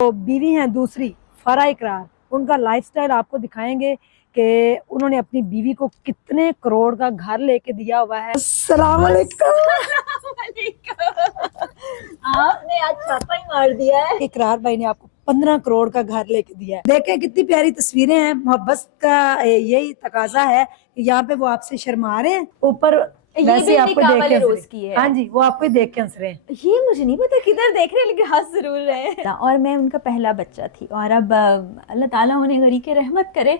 तो बीवी हैं दूसरी फरा इकरार, उनका लाइफस्टाइल आपको दिखाएंगे कि उन्होंने अपनी बीवी को कितने करोड़ का घर लेके दिया हुआ है। अस्सलाम वालेकुम। आपने आज छापा ही मार दिया है। इकरार भाई ने आपको 15 करोड़ का घर लेके दिया है। देखें कितनी प्यारी तस्वीरें हैं, मोहब्बत का यही तकाजा है। यहाँ पे वो आपसे शर्मा रहे हैं, ऊपर वैसे आपको देख के रोज की है। हाँ जी, वो आपको देख के हंस रहे हैं। ये मुझे नहीं पता किधर देख रहे हैं, लेकिन हंस जरूर रहे हैं। और मैं उनका पहला बच्चा थी, और अब अल्लाह ताला उन्हें गरी के रहमत करे।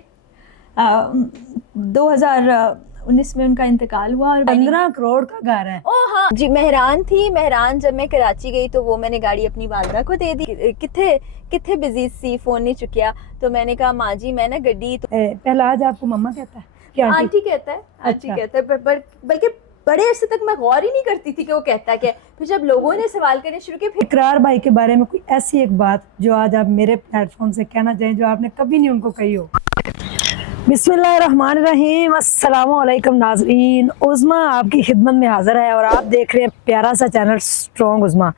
2019 में उनका इंतकाल हुआ और 15 करोड़ का घर है। ओ हाँ जी, मेहरान थी। मेहरान जब मैं कराची गई तो वो मैंने गाड़ी अपनी वालदा को दे दी। किथे किथे बिजी सी, फोन नहीं चुकिया, तो मैंने कहा माँ जी मैं ना गड्डी तो पहला आज आपको मम्मा कहता है कि आंटी कहता है। आंटी कहता है, बल्कि बड़े अरसे तक मैं गौर ही नहीं करती थी कि वो कहता क्या। फिर जब लोगों ने सवाल करने शुरू किए, फिर इकरार भाई के बारे में कोई ऐसी एक बात जो आज आप मेरे प्लेटफॉर्म से कहना चाहें, जो आपने कभी नहीं उनको कही हो। बिस्मिल्लाहिर्रहमानिर्रहीम, अस्सलाम वालेकुम नाज़रीन। उज़मा आपकी खिदमत में हाजिर है और आप देख रहे हैं प्यारा सा चैनल स्ट्रॉन्ग उज़मा।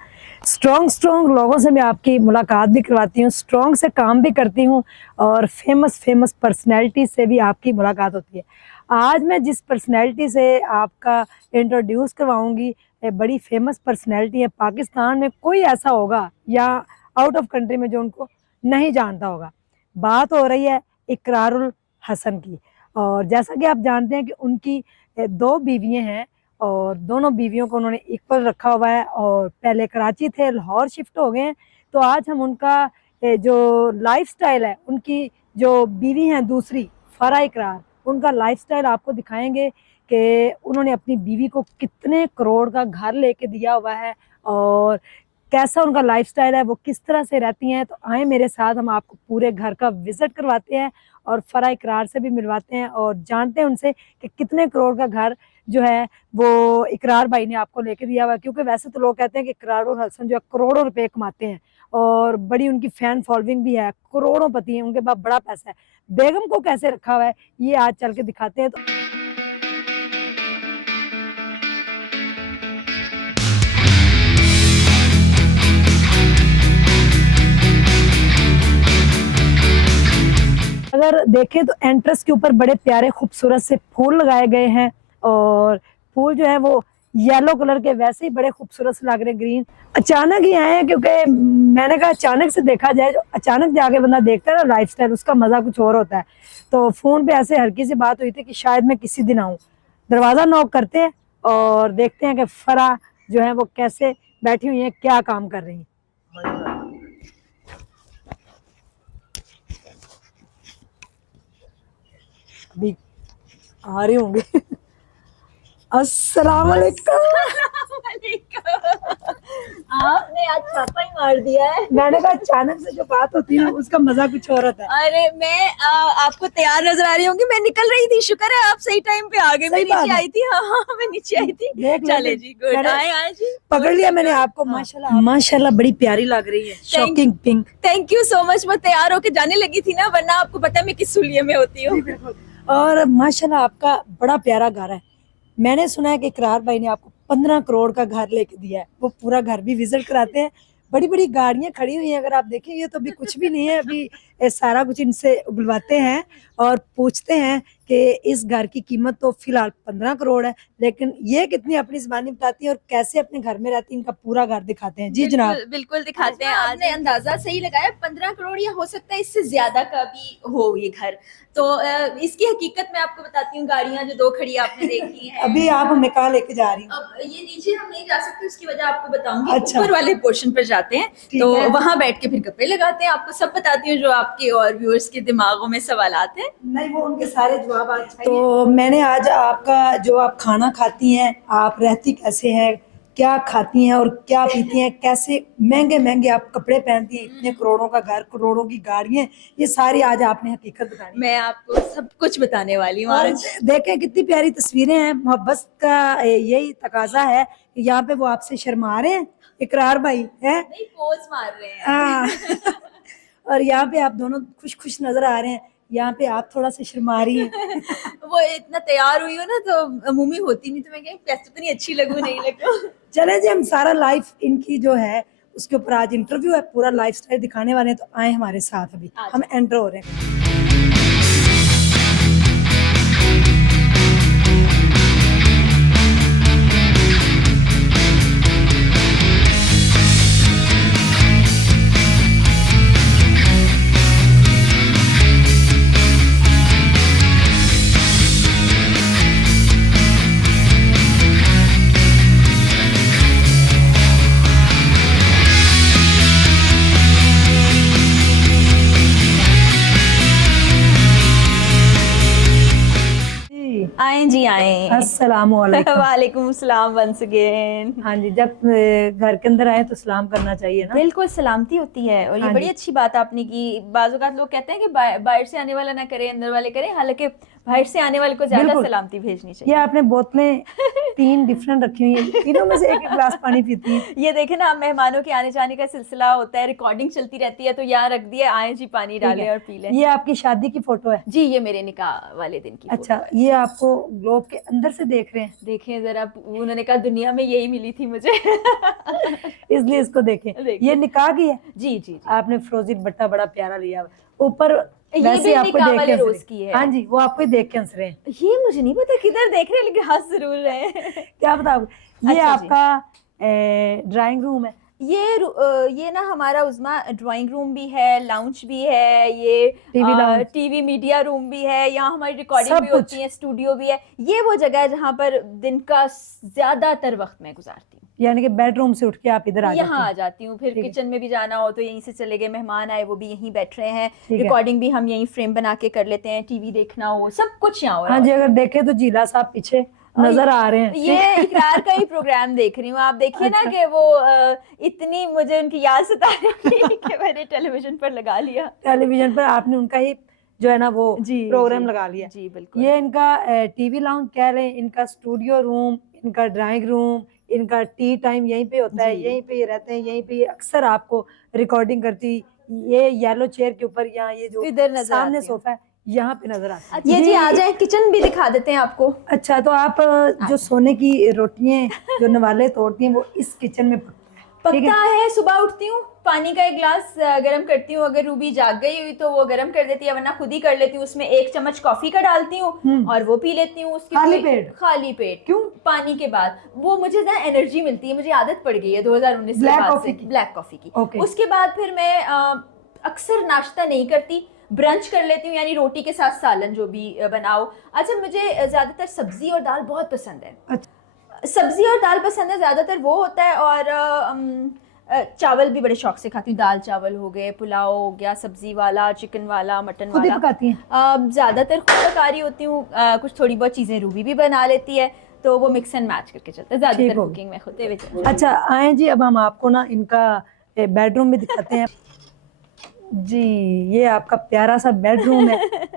स्ट्रॉन्ग लोगों से मैं आपकी मुलाकात भी करवाती हूँ, स्ट्रॉन्ग से काम भी करती हूँ और फेमस पर्सनैलिटी से भी आपकी मुलाकात होती है। आज मैं जिस पर्सनैलिटी से आपका इंट्रोड्यूस करवाऊँगी, बड़ी फेमस पर्सनैलिटी है। पाकिस्तान में कोई ऐसा होगा या आउट ऑफ कंट्री में जो उनको नहीं जानता होगा। बात हो रही है इकरारुल हसन की। और जैसा कि आप जानते हैं कि उनकी 2 बीवियाँ हैं और दोनों बीवियों को उन्होंने इक्वल रखा हुआ है और पहले कराची थे, लाहौर शिफ्ट हो गए हैं। तो आज हम उनका जो लाइफस्टाइल है, उनकी जो बीवी हैं दूसरी फरा इकरार, उनका लाइफस्टाइल आपको दिखाएंगे कि उन्होंने अपनी बीवी को कितने करोड़ का घर लेके दिया हुआ है और कैसा उनका लाइफस्टाइल है, वो किस तरह से रहती हैं। तो आए मेरे साथ, हम आपको पूरे घर का विजिट करवाते हैं और फरा इकरार से भी मिलवाते हैं और जानते हैं उनसे कि कितने करोड़ का घर जो है वो इकरार भाई ने आपको लेके दिया हुआ है। क्योंकि वैसे तो लोग कहते हैं कि इकरार और हसन जो है करोड़ों रुपए कमाते हैं और बड़ी उनकी फैन फॉलोइंग भी है, करोड़ों पति हैं, उनके पास बड़ा पैसा है। बेगम को कैसे रखा हुआ है ये आज चल के दिखाते हैं। तो अगर देखें तो एंट्रेंस के ऊपर बड़े प्यारे खूबसूरत से फूल लगाए गए हैं और फूल जो है वो येलो कलर के, वैसे ही बड़े खूबसूरत से लग रहे, ग्रीन। अचानक ही आए हैं क्योंकि मैंने कहा अचानक से देखा जाए, जो अचानक जाके बंदा देखता है ना लाइफस्टाइल, उसका मजा कुछ और होता है। तो फोन पे ऐसे हल्की सी बात हुई थी कि शायद मैं किसी दिन आऊँ। दरवाजा नॉक करते हैं और देखते हैं कि फरा जो है वो कैसे बैठी हुई है, क्या काम कर रही है। अभी आ रहे होंगे। अस्सलाम वालेकुम। आपने आज छापा ही मार दिया है। मैंने कहा अचानक से जो बात होती है ना, उसका मजा कुछ और होता है। अरे मैं आपको तैयार नजर आ रही होंगी, मैं निकल रही थी। शुक्र है आप सही टाइम पे आ गए। मैं नीचे आई थी। हाँ, मैं नीचे आई थी। चले जी, गुड। आए जी, पकड़ लिया मैंने आपको। माशाल्लाह बड़ी प्यारी लग रही है, shocking pink. Thank you so much. मैं तैयार होके जाने लगी थी ना, वरना आपको पता है मैं किस सुलिये में होती हूँ। और माशाल्लाह आपका बड़ा प्यारा घर है। मैंने सुना है कि इकरार भाई ने आपको 15 करोड़ का घर लेके दिया है। वो पूरा घर भी विजिट कराते हैं। बड़ी बड़ी गाड़ियां खड़ी हुई हैं, अगर आप देखेंगे तो अभी कुछ भी नहीं है। अभी सारा कुछ इनसे उगलवाते हैं और पूछते हैं कि इस घर की कीमत तो फिलहाल 15 करोड़ है, लेकिन ये कितनी अपनी ज़बानी बताती है और कैसे अपने घर में रहती है, इनका पूरा घर दिखाते हैं। जी जनाब, बिल्कुल दिखाते हैं। आपने अंदाजा सही लगाया, 15 करोड़ या हो सकता है इससे ज्यादा का भी हो ये घर। तो इसकी हकीकत मैं आपको बताती हूँ। गाड़ियां जो 2 खड़ी आपने देखी हैं, अभी आप हमें कहाँ लेके जा रही हैं? अब ये नीचे हम नहीं जा सकते, उसकी वजह आपको बताऊंगी। अच्छा। ऊपर वाले पोर्शन पर जाते हैं तो वहां बैठ के फिर गप्पे लगाते हैं। आपको सब बताती हूँ जो आपके और व्यूअर्स के दिमागों में सवाल आते हैं। नहीं, वो उनके सारे जवाब आज। तो मैंने आज आपका, जो आप खाना खाती हैं, आप रहती कैसे हैं, क्या खाती हैं और क्या पीती हैं, कैसे महंगे आप कपड़े पहनती हैं, इतने करोड़ों का घर, करोड़ों की गाड़ियां, ये सारी आज आपने हकीकत बतानी। मैं आपको सब कुछ बताने वाली हूँ आज। देखें कितनी प्यारी तस्वीरें हैं, मोहब्बत का यही तकाजा है। यहाँ पे वो आपसे शर्मा रहे हैं, इकरार भाई है, नहीं, पोज मार रहे हैं। और यहाँ पे आप दोनों खुश नजर आ रहे हैं। यहाँ पे आप थोड़ा सा शर्मा रही हैं। वो इतना तैयार हुई हो ना, तो मुंह में होती नहीं, तो मैं कहीं कैसे तो नहीं अच्छी लगूं, नहीं लगूं। चले जी, हम सारा लाइफ इनकी जो है उसके ऊपर आज इंटरव्यू है, पूरा लाइफस्टाइल दिखाने वाले हैं, तो आए हमारे साथ। अभी आज। हम एंटर हो रहे हैं। आए जी आए। अस्सलाम वालेकुम। वालेकुम सलाम वंस अगेन। हाँ जी, जब घर के अंदर आए तो सलाम करना चाहिए ना। बिल्कुल सलामती होती है, और ये हाँ बड़ी जी। अच्छी बात आपने की। बाज़ औक़ात लोग कहते हैं कि बाहर से आने वाला ना करे, अंदर वाले करें, हालांकि बाहर से आने वाले को ज्यादा बिल्कुल। सलामती भेजनी ये चाहिए। आपने बोतलें 3 डिफरेंट रखी हुई हैं, तीनों में से एक एक गिलास पानी पीती हैं। ये देखे ना, मेहमानों के आने जाने का सिलसिला होता है, रिकॉर्डिंग चलती रहती है, तो यहाँ रख दिया, आए जी पानी ठीक डालें है। और पी लें। ये आपकी शादी की फोटो है। जी, ये मेरे निकाह वाले दिन की अच्छा, फोटो है। ये आपको ग्लोब के अंदर से देख रहे हैं, देखें जरा, उन्होंने कहा दुनिया में यही मिली थी मुझे। इसलिए इसको देखें। देखिए। ये निकाह की है। जी जी जी। आपने फ्रोजी दुपट्टा बड़ा प्यारा लिया हुआ। ऊपर ये वैसे भी आपको निकाह देख वाले के हंस रोज रहे की हैं। है। हाँ जी, वो आपको ही देख के हंस रहे हैं। ये मुझे नहीं पता किधर देख रहे हैं, लेकिन हंस जरूर रहे हैं। क्या पता आपको। ये अच्छा जी। आपका ड्राइंग रूम है। ये ना हमारा उज़मा ड्राइंग रूम भी है, लाउंज भी है, ये TV lounge. TV media room भी है, यहाँ हमारी रिकॉर्डिंग सब भी कुछ। होती है, स्टूडियो भी है। ये वो जगह है जहाँ पर दिन का ज्यादातर वक्त मैं गुजारती हूँ। यानी कि बेडरूम से उठ के आप इधर आ जाते यहाँ आ हैं। जाती हूँ, फिर ठीक है। किचन में भी जाना हो तो यहीं से चले गए, मेहमान आए वो भी यहीं बैठ रहे हैं, ठीक है। रिकॉर्डिंग भी हम यहीं फ्रेम बना के कर लेते हैं, टीवी देखना हो, सब कुछ यहाँ हो रहा हाँ जी, है। अगर देखें तो जीला साहब पीछे नजर आ रहे हैं। ये इकरार का ही प्रोग्राम देख रही हूँ। आप देखिए ना अच्छा। कि वो इतनी मुझे उनकी याद सता रही थी कि मैंने टेलीविजन पर लगा लिया। टेलीविजन पर आपने उनका ही जो है ना वो जी प्रोग्राम जी, लगा लिया। जी बिल्कुल। ये इनका टीवी लाउंज कह रहे हैं, इनका स्टूडियो रूम, इनका ड्राइंग रूम, इनका टी टाइम यहीं पे होता है, जी। यहीं पे ये रहते हैं, यहीं पे ये अक्सर आपको रिकॉर्डिंग करती। ये येलो चेयर के ऊपर यहाँ ये जो इधर नजर सामने आती हूँ। सोफा है यहाँ पे नजर आता है। ये जी आ जाए, किचन भी दिखा देते हैं आपको। अच्छा, तो आप जो सोने की रोटियां जो नवाले तोड़ती हैं वो इस किचन में ठीक पकता है। सुबह उठती हूँ, पानी का एक गिलास गर्म करती हूँ, अगर रूबी जाग गई हुई तो वो गर्म कर देती है, वरना खुद ही कर लेती हूँ। उसमें 1 चम्मच कॉफी का डालती हूँ और वो पी लेती हूँ। उसके खाली पेट? खाली पेट। क्यों? पानी के बाद वो मुझे ना एनर्जी मिलती है, मुझे आदत पड़ गई है 2019 के ब्लैक बाद कॉफी से की? ब्लैक कॉफी की। ओके। उसके बाद फिर मैं अक्सर नाश्ता नहीं करती, ब्रंच कर लेती हूँ, यानी रोटी के साथ सालन जो भी बनाओ। अच्छा, मुझे ज्यादातर सब्जी और दाल बहुत पसंद है। अच्छा। सब्जी और दाल पसंद है, ज्यादातर वो होता है, और चावल भी बड़े शौक से खाती हूँ। दाल चावल हो गए, पुलाव हो गया, सब्जी वाला, चिकन वाला, मटन खुद ही वाला। पकाती हैं? ज्यादातर खुद पकारी होती हूँ, कुछ थोड़ी बहुत चीजें रूबी भी बना लेती है, तो वो मिक्स एंड मैच करके चलता है। ज्यादातर ठीक हो। कुकिंग में खुद ही। अच्छा, आए जी, अब हम आपको ना इनका बेडरूम भी दिखाते हैं। जी, ये आपका प्यारा सा बेडरूम है।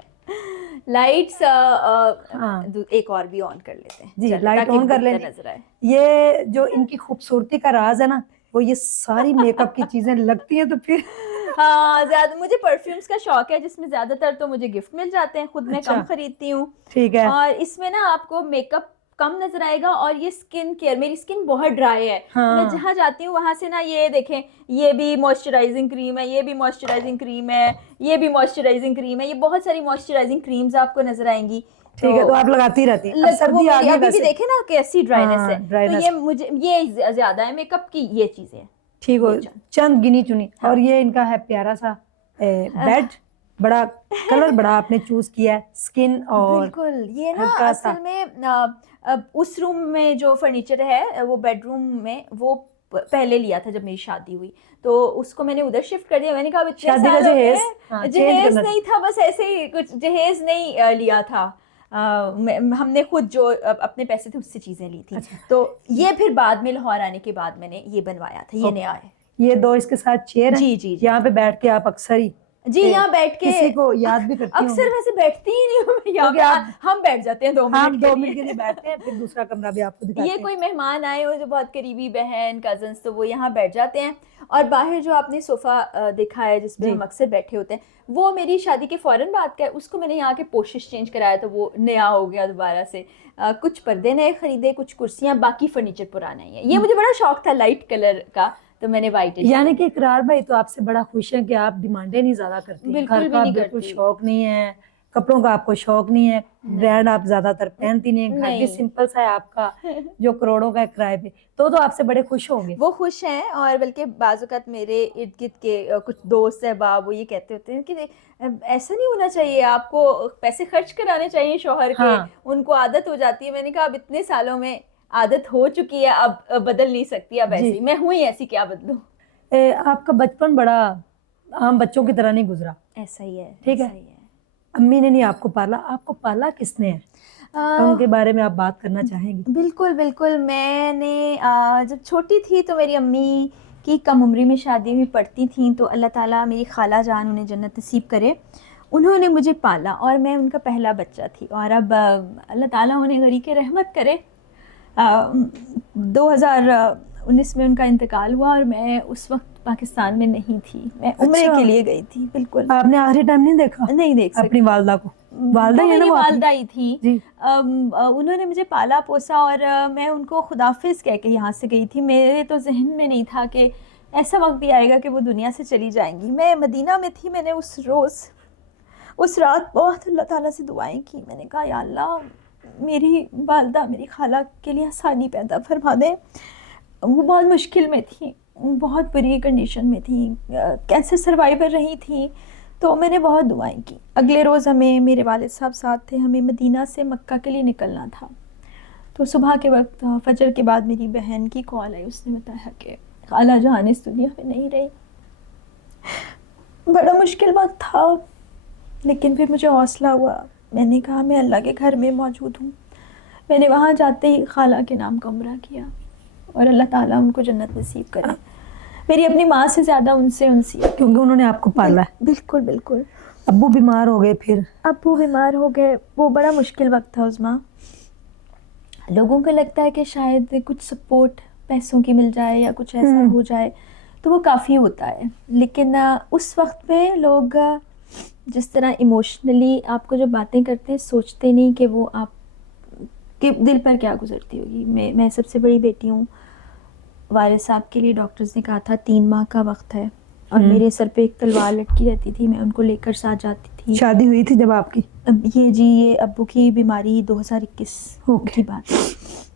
लाइट्स हाँ। एक और भी ऑन कर लेते हैं जी, चलो, लाइट ताकि ऑन कर बेहतर लें। नजर आए। ये जो इनकी खूबसूरती का राज है ना, वो ये सारी मेकअप की चीजें लगती हैं तो फिर हाँ, ज्यादा मुझे परफ्यूम्स का शौक है, जिसमें ज्यादातर तो मुझे गिफ्ट मिल जाते हैं, खुद मैं अच्छा। कम खरीदती हूँ। ठीक है। और इसमें ना आपको मेकअप कम नजर आएगा, और ये स्किन केयर, मेरी स्किन बहुत ड्राई है। हाँ। मैं जहाँ जाती हूँ वहां से ना, ये देखें, ये भी मॉइस्चराइजिंग क्रीम है, ये भी मॉइस्चराइजिंग क्रीम है, ये भी मॉइस्चराइजिंग क्रीम है, ये बहुत सारी मॉइस्चराइजिंग क्रीम्स आपको नजर आएंगी। ठीक है, तो आप लगाती रहती हैं। अब सर्दी आ गई अभी भी वैसे। देखे ना कैसी ड्राइनेस हाँ, है, तो ड्राइनेस। ये मुझे ये ज्यादा है मेकअप की, ये चीजें हैं। ठीक हो, चंद गिनी चुनी। हाँ। और ये इनका है प्यारा सा बेड, बड़ा कलर बड़ा आपने चूज किया है, स्किन और बिल्कुल। ये ना हल्का सा। असल में उस रूम में जो फर्नीचर है, वो बेडरूम में वो पहले लिया था जब मेरी शादी हुई, तो उसको मैंने उधर शिफ्ट कर दिया। मैंने कहा इतने शादी का साल हो जहेज, गए, हाँ, चेंज जहेज करना नहीं था, बस ऐसे ही कुछ जहेज नहीं लिया था। हमने खुद जो अपने पैसे थे उससे चीजें ली थी। अच्छा। तो ये फिर बाद में लाहौर आने के बाद मैंने ये बनवाया था, ये नया है। ये 2 इसके साथ चेयर है। जी जी जी। यहाँ पे बैठ के आप अक्सर ही जी, यहाँ बैठ के किसी को याद भी करती हूँ। अक्सर वैसे बैठती ही नहीं हूँ मैं यहाँ क्योंकि पे। आप- हम बैठ जाते हैं 2 हम मिनट 2 मिनट के लिए बैठते हैं, फिर दूसरा कमरा भी आपको दिखाते ये हैं। कोई मेहमान आए हो जो बहुत करीबी बहन कजन्स, तो वो यहाँ बैठ जाते हैं। और बाहर जो आपने सोफा देखा है जिसपे जी। हम अक्सर बैठे होते हैं, वो मेरी शादी के फौरन बाद का है। उसको मैंने यहाँ के पोशिश चेंज कराया, तो वो नया हो गया दोबारा से। कुछ पर्दे नए खरीदे, कुछ कुर्सियाँ, बाकी फर्नीचर पुराना ही है। ये मुझे बड़ा शौक था लाइट कलर का, तो मैंने वाइट यानी कि इकरार भाई तो आपसे बड़ा खुश है कि आप डिमांडें नहीं ज्यादा करती, बिल्कुल घर भी का नहीं बिल्कुल करती। शौक नहीं है, कपड़ों का आपको शौक नहीं है, ब्रांड आप ज्यादातर पहनती नहीं है, घर भी नहीं। सिंपल सा है आपका जो करोड़ों का है किराए पे, तो आपसे बड़े खुश होंगे। वो खुश हैं, और बल्कि बाज़-औक़ात मेरे इर्द गिर्द के कुछ दोस्त अहबाब वो ये कहते होते हैं कि ऐसा नहीं होना चाहिए, आपको पैसे खर्च कराने चाहिए शौहर के, हाँ। उनको आदत हो जाती है। मैंने कहा अब इतने सालों में आदत हो चुकी है, अब बदल नहीं सकती, अब ऐसे जी। ही मैं हुई ऐसी, क्या बदलूं। आपका बचपन बड़ा आम बच्चों की तरह नहीं गुजरा, ऐसा ही है, ठीक ऐसा है। ही है। अम्मी ने नहीं आपको पाला, आपको पाला किसने है, उनके बारे में आप बात करना चाहेंगी? बिल्कुल बिल्कुल। मैंने जब छोटी थी तो मेरी अम्मी की कम उम्री में शादी हुई, पढ़ती थी, तो अल्लाह ताला मेरी खाला जान उन्हें जन्नत नसीब करे, उन्होंने मुझे पाला और मैं उनका पहला बच्चा थी। और अब अल्लाह ताला उन्हें गरी के रहमत करे। 2019 में उनका इंतकाल हुआ और मैं उस वक्त पाकिस्तान में नहीं थी, मैं उम्रे अच्छा। के लिए गई थी। बिल्कुल आपने आखिरी टाइम नहीं देखा नहीं देख सकती अपनी वालदा को? वालदा वो ही है ना मेरी वो आपकी? वालदा ही थी। जी। उन्होंने मुझे पाला पोसा और मैं उनको खुदाफिज कह के यहाँ से गई थी। मेरे तो जहन में नहीं था कि ऐसा वक्त भी आएगा कि वो दुनिया से चली जाएंगी। मैं मदीना में थी, मैंने उस रोज़ उस रात बहुत अल्लाह ताला से दुआएं की। मैंने कहा या अल्लाह मेरी वालदा मेरी खाला के लिए आसानी पैदा फरमा दे। वो बहुत मुश्किल में थी, बहुत बुरी कंडीशन में थी, कैंसर सर्वाइवर रही थी, तो मैंने बहुत दुआएं की। अगले रोज़ हमें मेरे वालिद साहब साथ थे, हमें मदीना से मक्का के लिए निकलना था। तो सुबह के वक्त फजर के बाद मेरी बहन की कॉल आई, उसने बताया कि खाला जान इस दुनिया में नहीं रही। बड़ा मुश्किल वक्त था, लेकिन फिर मुझे हौसला हुआ। मैंने कहा मैं अल्लाह के घर में मौजूद हूँ। मैंने वहाँ जाते ही खाला के नाम का उम्रा किया और अल्लाह ताला उनको जन्नत नसीब करे। मेरी अपनी माँ से ज़्यादा उनसे उनसी, क्योंकि उन्होंने आपको पाला है। बिल्कुल बिल्कुल। अब्बू बीमार हो गए, फिर अब्बू बीमार हो गए, वो बड़ा मुश्किल वक्त था उस्मा। लोगों को लगता है कि शायद कुछ सपोर्ट पैसों की मिल जाए या कुछ ऐसा हो जाए तो वो काफ़ी होता है, लेकिन उस वक्त पे लोग जिस तरह इमोशनली आपको जो बातें करते हैं, सोचते नहीं कि वो आप के दिल पर क्या गुजरती होगी। मैं सबसे बड़ी बेटी हूँ। वालिद साहब के लिए डॉक्टर्स ने कहा था 3 माह का वक्त है और मेरे सर पे एक तलवार लटकी रहती थी, मैं उनको लेकर साथ जाती थी। शादी हुई थी जब आपकी? ये अब्बू की बीमारी 2021 की बात है,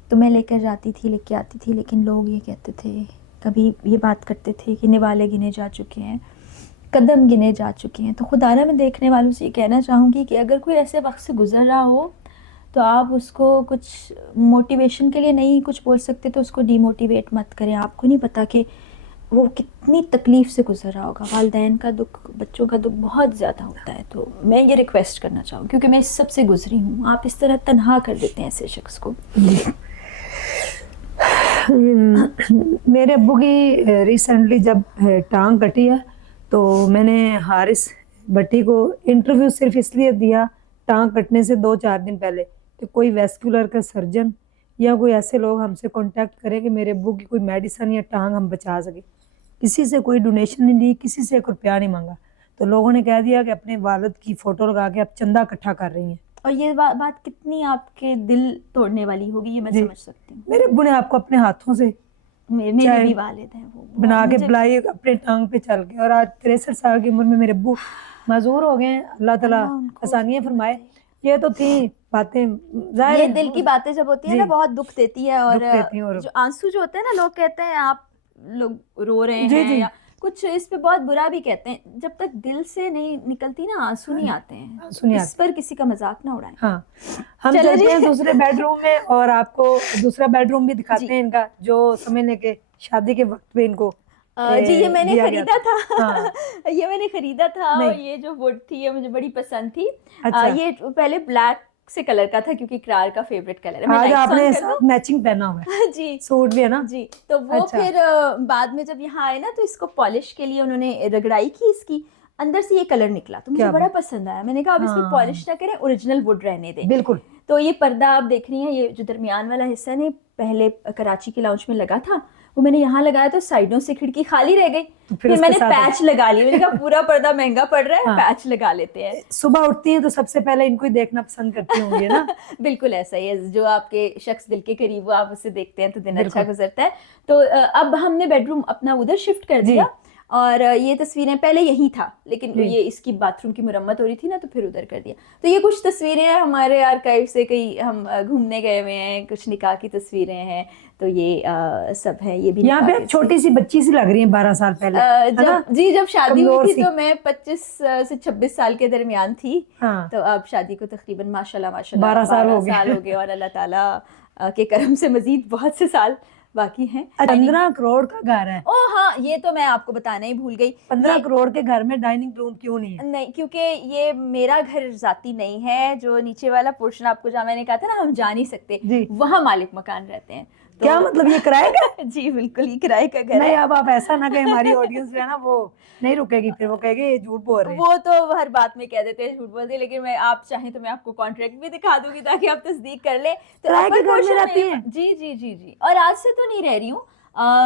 तो मैं लेकर जाती थी, लेके आती थी, लेकिन लोग ये कहते थे, कभी ये बात करते थे कि निवाले गिने जा चुके हैं, कदम गिने जा चुके हैं। तो खुदारा में देखने वालों से ये कहना चाहूँगी कि अगर कोई ऐसे वक्त से गुजर रहा हो तो आप उसको कुछ मोटिवेशन के लिए नहीं कुछ बोल सकते, तो उसको डीमोटिवेट मत करें। आपको नहीं पता कि वो कितनी तकलीफ़ से गुजर रहा होगा। वालिदैन का दुख, बच्चों का दुख बहुत ज़्यादा होता है। तो मैं ये रिक्वेस्ट करना चाहूँ, क्योंकि मैं इस सब से गुजरी हूँ, आप इस तरह तन्हा कर देते हैं ऐसे शख्स को। मेरे अब्बू की रिसेंटली जब टांग कटी है, तो मैंने हारिस भट्टी को इंटरव्यू सिर्फ इसलिए दिया टांग कटने से 2-4 दिन पहले कि कोई वेस्कुलर का सर्जन या कोई ऐसे लोग हमसे कांटेक्ट करें कि मेरे अब्बू की कोई मेडिसिन या टांग हम बचा सके। किसी से कोई डोनेशन नहीं ली, किसी से 1 रुपया नहीं मांगा, तो लोगों ने कह दिया कि अपने वालिद की फ़ोटो लगा के आप चंदा इकट्ठा कर रही हैं। और ये बात कितनी आपके दिल तोड़ने वाली होगी, ये मैं समझ सकती हूँ। मेरे अब्बू ने आपको अपने हाथों से मेरे भी वालिद हैं, वो बना के बुलाई अपने टांग पे चल के, और आज 63 साल की उम्र में मेरे अब्बू माजूर हो गए हैं। अल्लाह ताला आसानियाँ फरमाए। ये तो थी बातें, जाहिर ये दिल की बातें जब होती है ना बहुत दुख देती है, और जो आंसू जो होते हैं ना, लोग कहते हैं आप लोग रो रहे हैं या कुछ इस पे बहुत बुरा भी कहते हैं, जब तक दिल से नहीं निकलती ना आंसू नहीं आते हैं। इस पर किसी का मजाक ना उड़ाएं। हाँ, हम चलते हैं दूसरे बेडरूम में और आपको दूसरा बेडरूम भी दिखाते हैं इनका, जो समझने के शादी के वक्त पे इनको जी ये मैंने खरीदा था। हाँ। ये मैंने खरीदा था और ये जो वुड थी ये मुझे बड़ी पसंद थी। अच्छा। ये पहले ब्लैक से कलर का था क्योंकि इकरार का फेवरेट कलर है। आज आपने साथ मैचिंग पहना हुआ है। जी सूट भी है ना जी। तो वो फिर बाद में जब यहाँ आए ना तो इसको पॉलिश के लिए उन्होंने रगड़ाई की, इसकी अंदर से ये कलर निकला तो मुझे बड़ा पसंद आया। मैंने कहा अब इसमें पॉलिश ना करें, ओरिजिनल वुड रहने दें। बिल्कुल। तो ये पर्दा आप देख रही हैं, ये जो दरमियान वाला हिस्सा नहीं पहले कराची के लाउंज में लगा था, वो मैंने यहाँ लगाया तो साइडों से खिड़की खाली रह गई, फिर उसके मैंने साथ- पैच लगा लिया। मैंने कहा पूरा पर्दा महंगा पड़ रहा है, हाँ। पैच लगा लेते हैं। सुबह उठती हैं तो सबसे पहले इनको ही देखना पसंद करती होंगी ना। बिल्कुल ऐसा ही है, जो आपके शख्स दिल के करीब हो आप उसे देखते हैं तो दिन अच्छा बिल्कुल। गुजरता है। तो अब हमने बेडरूम अपना उधर शिफ्ट कर जी। दिया, और ये तस्वीरें पहले यही था, लेकिन जी। ये इसकी बाथरूम की मुरम्मत हो रही थी ना, तो फिर उधर कर दिया। तो ये कुछ तस्वीरें हैं हमारे आर्काइव से, कहीं हम घूमने गए हुए हैं, कुछ निकाह की तस्वीरें हैं, तो ये सब है। ये भी यहाँ पे निकाह एक की छोटी सी बच्ची सी लग रही है 12 साल पहले, है ना? जब शादी कमजोर हुई थी सी। तो मैं 25 से 26 साल के दरमियान थी। हाँ। तो अब शादी को तकरीबन माशाल्लाह माशाल्लाह 12 साल हो 12 गए। साल हो गए, और अल्लाह ताला के करम से मजीद बहुत से साल बाकी हैं। 15 करोड़ का घर है। ओ हाँ, ये तो मैं आपको बताना ही भूल गई। 15 करोड़ के घर में डाइनिंग रूम क्यों नहीं है? नहीं, क्योंकि ये मेरा घर जाती नहीं है। जो नीचे वाला पोर्शन आपको, जहाँ मैंने कहा था ना हम जा नहीं सकते, जी। वहाँ मालिक मकान रहते हैं। तो क्या मतलब ये किराए का? जी बिल्कुल, ये किराए का घर नहीं, है। अब आप ऐसा ना कहें, हमारी ऑडियंस जो है ना वो नहीं रुकेगी, फिर वो कहेगी ये झूठ बोल रहे हैं। वो तो हर बात में कह देते हैं, झूठ बोलते हैं, लेकिन मैं, आप चाहें तो मैं आपको कॉन्ट्रैक्ट भी दिखा दूंगी ताकि आप तस्दीक कर ले। तो किराए के upper घर में portion रहती मेरे- हैं? जी जी जी जी। और आज से तो नहीं रह रही हूँ।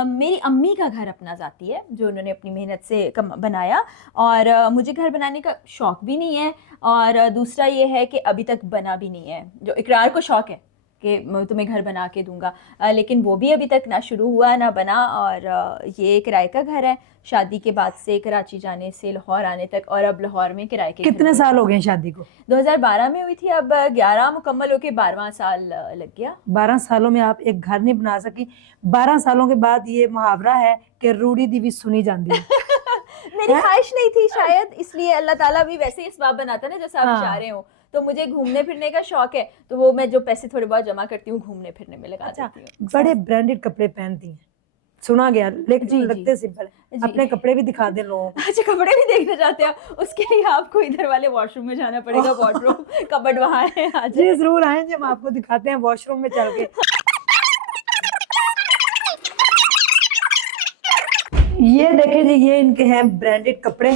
मेरी अम्मी का घर अपना जाती है, जो उन्होंने अपनी मेहनत से बनाया, और मुझे घर बनाने का शौक भी नहीं है। और दूसरा ये है कि अभी तक बना भी नहीं है। जो इकरार को शौक है कि मैं तुम्हें घर बना के दूंगा, लेकिन वो भी अभी तक ना शुरू हुआ ना बना। और ये किराए का घर है, शादी के बाद से कराची जाने से लाहौर आने तक, और अब लाहौर में किराए के घर कितने में। साल हो गए हैं शादी को? 2012 में हुई थी, अब 11 मुकम्मल होके 12वां साल लग गया। 12 सालों में आप एक घर नहीं बना सकी। 12 सालों के बाद ये मुहावरा है कि रूड़ी दी भी सुनी जाती है। मेरी ख्वाहिश नहीं थी शायद, इसलिए अल्लाह ताला भी वैसे ही इसबाब बनाता है ना, जैसे आप हाँ। चाह रहे हो। तो मुझे घूमने फिरने का शौक है, तो वो मैं जो पैसे थोड़े बहुत जमा करती हूँ घूमने फिरने में लगा अच्छा, देती हूँ। बड़े ब्रांडेड कपड़े पहनती हैं, सुना गया, लेकिन जी, जी। लगते सिंपल है। जी। अपने कपड़े भी दिखा दें लोगों को। अच्छा, कपड़े भी देखना चाहते हैं? उसके लिए आपको इधर वाले वॉशरूम में जाना पड़ेगा। वार्डरोब कबर्ड वहाँ है, आ जी जाइए। जरूर आए, जब आपको दिखाते हैं वॉशरूम में चल के। ये देखें जी, ये इनके हैं ब्रांडेड कपड़े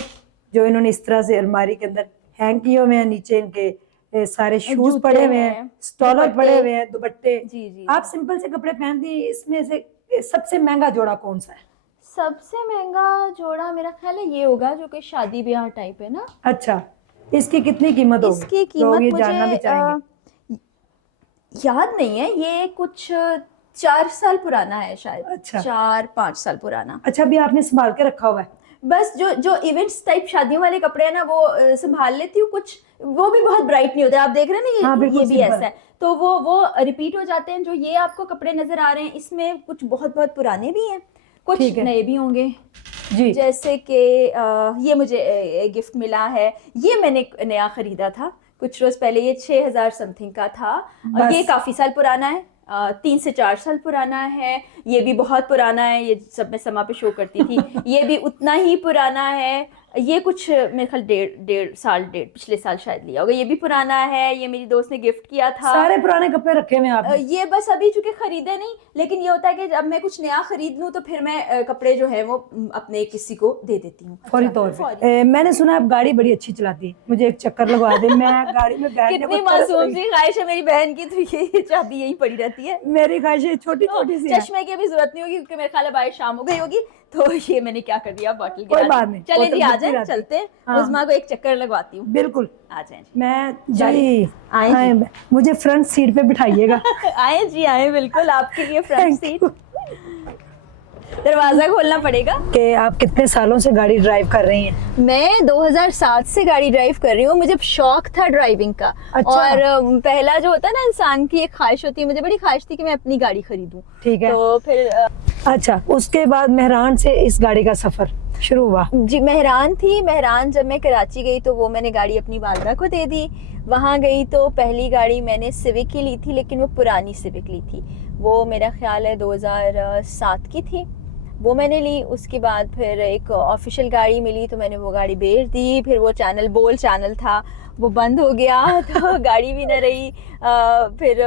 जो इन्होंने इस तरह से अलमारी के अंदर हैंग किए हुए हैं। नीचे इनके सारे शूज जूते पड़े हुए हैं, हैं, स्टॉलर दुपट्टे। पड़े हुए हैं, दुपट्टे। जी जी। आप सिंपल से कपड़े पहनती हैं, इसमें से सबसे महंगा जोड़ा कौन सा है? सबसे महंगा जोड़ा मेरा ख्याल है ये होगा, जो कि शादी ब्याह टाइप है ना। अच्छा, इसकी कितनी कीमत होगी? इसकी लोग कीमत ये मुझे जानना भी चाहेंगे। याद नहीं है, ये कुछ 4 साल पुराना है शायद। अच्छा। 4-5 साल पुराना। अच्छा, अभी आपने संभाल के रखा हुआ है? बस जो जो इवेंट्स टाइप शादियों वाले कपड़े हैं ना, वो संभाल लेती हूँ। कुछ वो भी बहुत ब्राइट नहीं होते, आप देख रहे हैं ना, हाँ, बिल्कुल ये भी सिंपल। ऐसा है, तो वो रिपीट हो जाते हैं। जो ये आपको कपड़े नजर आ रहे हैं, इसमें कुछ बहुत बहुत पुराने भी हैं, कुछ ठीक है। नए भी होंगे। जी। जैसे कि ये मुझे गिफ्ट मिला है, ये मैंने नया खरीदा था कुछ रोज पहले, ये 6000 समथिंग का था, और बस। ये काफी साल पुराना है, 3 से 4 साल पुराना है। ये भी बहुत पुराना है, ये सब मैं समा पे शो करती थी। ये भी उतना ही पुराना है। ये कुछ मेरे ख्याल पिछले साल शायद लिया होगा। ये भी पुराना है, ये मेरी दोस्त ने गिफ्ट किया था। सारे पुराने कपड़े रखे हुए हैं आपने? ये बस अभी चूंकि खरीदे नहीं, लेकिन ये होता है कि जब मैं कुछ नया खरीद लूं तो फिर मैं कपड़े जो है वो अपने किसी को दे देती हूँ फौरी तौर पे। मैंने सुना आप गाड़ी बड़ी अच्छी चलाती है, मुझे एक चक्कर लगवा दे, मैं गाड़ी में बैठने कितनी को तरस मासूम रही। सी ख्वाहिश है मेरी बहन की, तो ये चाबी यहीं पड़ी रहती है। मेरी ख्वाहिशें छोटी छोटी सी हैं। चश्मे की भी जरूरत नहीं होगी, क्योंकि मेरे ख्याल है बाहर शाम हो गई होगी, तो ये मैंने क्या कर दिया, बॉटल कोई बात नहीं, चले जी, बोतल आ बुझती जाए, रहती है। चलते हैं। हाँ। उस्मा को एक चक्कर लगवाती हूँ, बिल्कुल। आ जाए जी। मैं जाइए। जी आए जी। आए, मुझे फ्रंट सीट पे बिठाइएगा। आए जी, आए, बिल्कुल आपके लिए फ्रंट Thank सीट। दरवाजा खोलना पड़ेगा। कि आप कितने सालों से गाड़ी ड्राइव कर रही हैं? मैं 2007 से गाड़ी ड्राइव कर रही हूँ। मुझे शौक था ड्राइविंग का। अच्छा। और पहला जो होता है ना, इंसान की एक ख्वाहिश होती है, मुझे बड़ी ख्वाहिश थी कि मैं अपनी गाड़ी खरीदूं। ठीक है। तो फिर अच्छा, उसके बाद मेहरान से इस गाड़ी का सफर शुरू हुआ? जी, मेहरान थी। मेहरान जब मैं कराची गई तो वो मैंने गाड़ी अपनी वालदा को दे दी। वहाँ गई तो पहली गाड़ी मैंने सिविक की ली थी, लेकिन वो पुरानी सिविक ली थी। वो मेरा ख्याल है 2007 की थी, वो मैंने ली। उसके बाद फिर एक ऑफिशियल गाड़ी मिली, तो मैंने वो गाड़ी बेच दी। फिर वो चैनल, बोल चैनल था, वो बंद हो गया, तो गाड़ी भी न रही। फिर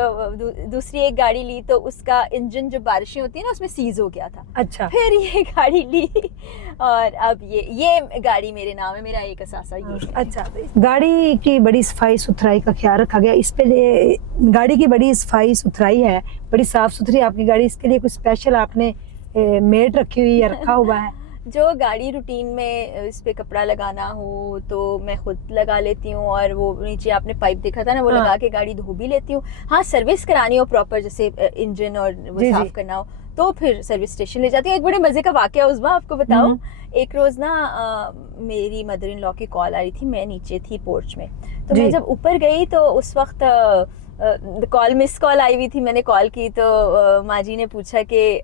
दूसरी एक गाड़ी ली, तो उसका इंजन, जो बारिशें होती है ना, उसमें सीज हो गया था। अच्छा। फिर ये गाड़ी ली, और अब ये गाड़ी मेरे नाम है, मेरा एक असासा ये है। अच्छा, गाड़ी की बड़ी सफाई सुथराई का ख्याल रखा गया इस पे? गाड़ी की बड़ी सफाई सुथराई है, बड़ी साफ सुथरी आपकी गाड़ी, इसके लिए कुछ स्पेशल आपने मेट रखी हुई है, रखा हुआ है? जो गाड़ी रूटीन में इस पे कपड़ा लगाना हो तो मैं खुद लगा लेती हूँ, और वो नीचे आपने पाइप देखा था ना, वो हाँ। लगा के गाड़ी धो भी लेती हूँ। हाँ, सर्विस करानी हो प्रॉपर, जैसे इंजन और वो जी, साफ जी। करना हो, तो फिर सर्विस स्टेशन ले जाती हूँ। एक बड़े मजे का वाकया उस्मा आपको बताऊं। एक रोज ना मेरी मदर इन लॉ की कॉल आ रही थी, मैं नीचे थी पोर्च में, तो जी। मैं जब ऊपर गई तो उस वक्त कॉल मिस कॉल आई हुई थी। मैंने कॉल की तो माँ जी ने पूछा कि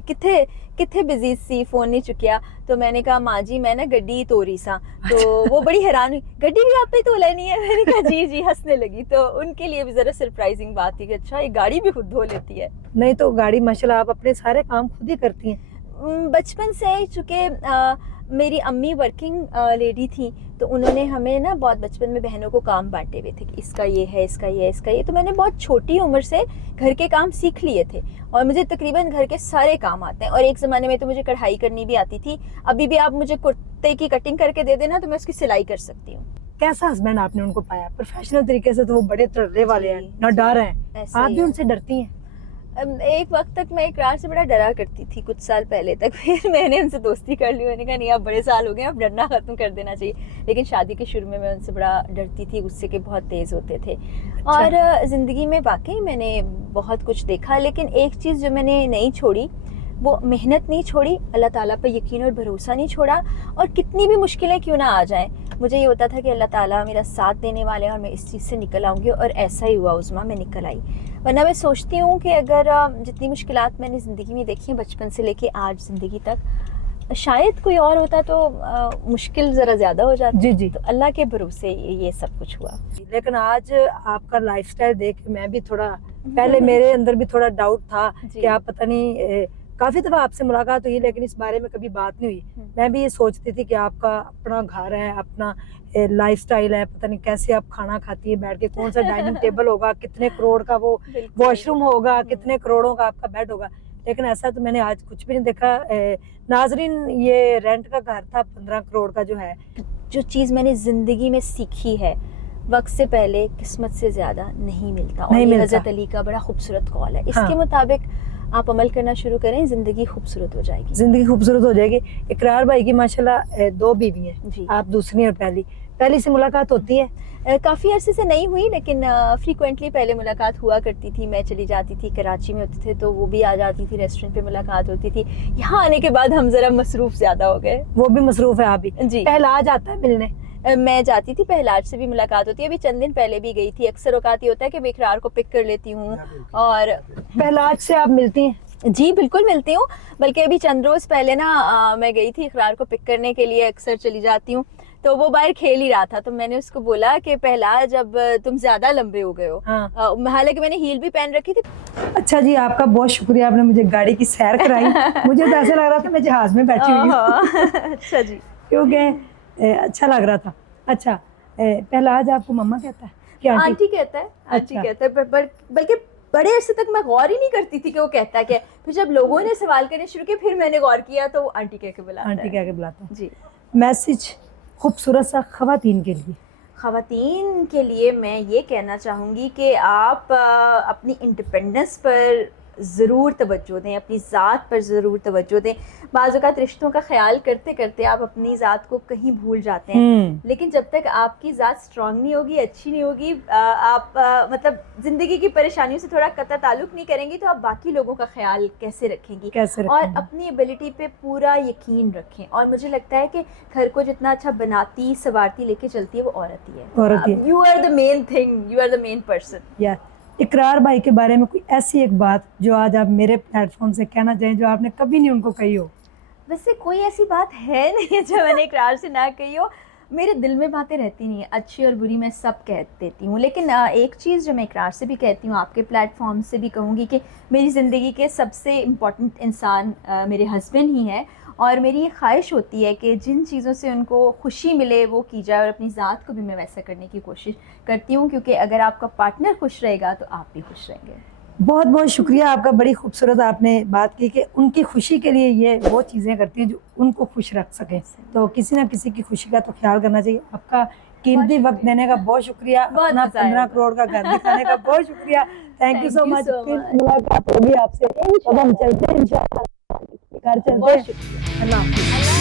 किथे किथे बिजी सी, फोन नहीं चुकिया। तो मैंने कहा माँ जी मैं ना गड्डी तोरी सा। तो वो बड़ी हैरान हुई, गड्डी भी आप पे तोला नहीं है? मैंने कहा जी जी, हंसने लगी। तो उनके लिए भी जरा सरप्राइजिंग बात थी कि अच्छा ये गाड़ी भी खुद धो लेती है। नहीं तो गाड़ी माशाल्लाह आप अपने सारे काम खुद ही करती हैं। बचपन से, चूंकि मेरी अम्मी वर्किंग लेडी थी, तो उन्होंने हमें ना बहुत बचपन में बहनों को काम बांटे हुए थे कि इसका ये है, इसका ये है, इसका ये। तो मैंने बहुत छोटी उम्र से घर के काम सीख लिए थे, और मुझे तकरीबन घर के सारे काम आते हैं। और एक ज़माने में तो मुझे कढ़ाई करनी भी आती थी। अभी भी आप मुझे कुर्ते की कटिंग करके दे देना तो मैं उसकी सिलाई कर सकती हूँ। कैसा हस्बैंड आपने उनको पाया? प्रोफेशनल तरीके से तो वो बड़े तर्रे वाले हैं, जी, ना जी, डर हैं। ऐसे आप ही भी है। उनसे डरती हैं? एक वक्त तक मैं इकरार से बड़ा डरा करती थी, कुछ साल पहले तक। फिर मैंने उनसे दोस्ती कर ली। मैंने कहा नहीं, अब बड़े साल हो गए, अब डरना खत्म कर देना चाहिए। लेकिन शादी के शुरू में मैं उनसे बड़ा डरती थी, गुस्से के बहुत तेज होते थे। और ज़िंदगी में वाकई मैंने बहुत कुछ देखा, लेकिन एक चीज़ जो मैंने नहीं छोड़ी, वो मेहनत नहीं छोड़ी, अल्लाह ताला पर यकीन और भरोसा नहीं छोड़ा। और कितनी भी मुश्किलें क्यों ना आ जाएं, मुझे ये होता था कि अल्लाह ताला मेरा साथ देने वाले हैं और मैं इस चीज़ से निकल आऊँगी। और ऐसा ही हुआ उस्मा, मैं निकल आई। वरना मैं सोचती हूँ कि अगर जितनी मुश्किलात मैंने ज़िंदगी में देखी हैं बचपन से लेके आज ज़िंदगी तक, शायद कोई और होता तो मुश्किल ज़रा ज़्यादा हो जाती। जी, जी। तो अल्लाह के भरोसे ये सब कुछ हुआ। लेकिन आज आपका लाइफस्टाइल देख के मैं भी थोड़ा, पहले मेरे अंदर भी थोड़ा डाउट था जी। कि आप पता नहीं, काफी दफा आपसे मुलाकात हुई लेकिन इस बारे में कभी बात नहीं हुई। मैं भी ये सोचती थी कि आपका अपना घर है, अपना लाइफस्टाइल है, पता नहीं कैसे आप खाना खाती है बैठ के, कौन सा डाइनिंग टेबल होगा, कितने करोड़ का वो बिल्कुल। वॉशरूम होगा, कितने करोड़ों का आपका बेड होगा। लेकिन ऐसा तो मैंने आज कुछ भी नहीं देखा। नाजरीन, ये रेंट का घर था 15 करोड़ का जो है। जो चीज़ मैंने ज़िंदगी में सीखी है, वक्त से पहले किस्मत से ज़्यादा नहीं मिलता। और नहीं ये मिलता। हज़रत अली का बड़ा खूबसूरत कॉल है। इसके हाँ। मुताबिक आप अमल करना शुरू करें, ज़िंदगी खूबसूरत हो जाएगी। जिंदगी खूबसूरत हो जाएगी। इकरार भाई की माशाल्लाह 2 बीवी हैं, जी। आप दूसरी और पहली से मुलाकात होती है? काफ़ी अरसे से नहीं हुई, लेकिन फ्रीक्वेंटली पहले मुलाकात हुआ करती थी। मैं चली जाती थी, कराची में होते थे तो वो भी आ जाती थी, रेस्टोरेंट पे मुलाकात होती थी। यहाँ आने के बाद हम ज़रा मसरूफ़ ज़्यादा हो गए। वो भी मसरूफ है, आप भी? जी। पहला जाता है मिलने? मैं जाती थी, पहलाज से भी मुलाकात होती है। अभी चंद दिन पहले भी गई थी। अक्सर औकात ये होता है कि मैं इकरार को पिक कर लेती हूँ, और पहलाज से आप मिलती हैं? जी बिल्कुल मिलती हूँ। बल्कि अभी चंद रोज़ पहले ना मैं गई थी इकरार को पिक करने के लिए, अक्सर चली जाती हूँ। तो वो बाहर खेल ही रहा था, तो मैंने उसको बोला कि पहला जब तुम ज़्यादा लंबे हो गए हो। हाँ। हालांकि मैंने हील भी पहन रखी थी। अच्छा जी, आपका बहुत शुक्रिया, आपने मुझे गाड़ी की सैर कराई। मुझे तो ऐसा लग रहा था मैं जहाज में बैठी हुई हूँ। अच्छा जी। क्योंकि अच्छा लग रहा था। अच्छा, पहलाज आपको मम्मा कहता है कि आंटी कहता है, आंटी अच्छा। कहता है। बल्कि बड़े अरसे तक मैं गौर ही नहीं करती थी कि वो कहता क्या है। फिर जब लोगों ने सवाल करने शुरू किए, फिर मैंने गौर किया तो वो आंटी कह के बुलाता आंटी है। कह के बुलाता है। जी। मैसेज खूबसूरत सा खवातीन के लिए? ख़वातीन के लिए मैं ये कहना चाहूँगी कि आप अपनी इंडिपेंडेंस पर ज़रूर तवज्जो दें, अपनी ज़ात पर ज़रूर तवज्जो दें। बाज़ औक़ात रिश्तों का ख्याल करते करते आप अपनी ज़ात को कहीं भूल जाते हैं। लेकिन जब तक आपकी ज़ात स्ट्रॉन्ग नहीं होगी, अच्छी नहीं होगी, आप मतलब ज़िंदगी की परेशानियों से थोड़ा कता ताल्लुक़ नहीं करेंगी, तो आप बाकी लोगों का ख्याल कैसे रखेंगी? कैसे और रखेंगे? अपनी एबिलिटी पे पूरा यकीन रखें। और मुझे लगता है कि घर को जितना अच्छा बनाती सवारती लेके चलती है वो औरत ही है। औरत ही है। You are the main thing, you are the main person. या इकरार भाई के बारे में कोई ऐसी एक बात जो आज आप मेरे प्लेटफॉर्म से कहना चाहें, जो आपने कभी नहीं उनको कही हो? वैसे कोई ऐसी बात है नहीं जो मैंने इकरार से ना कही हो। मेरे दिल में बातें रहती नहीं है, अच्छी और बुरी मैं सब कह देती हूँ। लेकिन एक चीज़ जो मैं इकरार से भी कहती हूँ, आपके प्लेटफॉर्म से भी कहूँगी कि मेरी ज़िंदगी के सबसे इम्पॉर्टेंट इंसान मेरे हस्बैंड ही हैं। और मेरी ये ख्वाहिश होती है कि जिन चीज़ों से उनको खुशी मिले वो की जाए, और अपनी ज़ात को भी मैं वैसा करने की कोशिश करती हूँ, क्योंकि अगर आपका पार्टनर खुश रहेगा तो आप भी खुश रहेंगे। बहुत बहुत शुक्रिया आपका, बड़ी खूबसूरत आपने बात की कि उनकी खुशी के लिए ये वो चीज़ें करती हैं जो उनको खुश रख सकें। तो किसी ना किसी की खुशी का तो ख्याल करना चाहिए। आपका कीमती वक्त देने का बहुत शुक्रिया, अपना 15 करोड़ का घर दिखाने का बहुत शुक्रिया। Thank you so much. फिर मुलाकात होगी आपसे, अब हम चलते हैं इंशाल्लाह। घर चलते बहुत हैं। शुक्रिया। अल्लाह हाफिज़। अल्लाह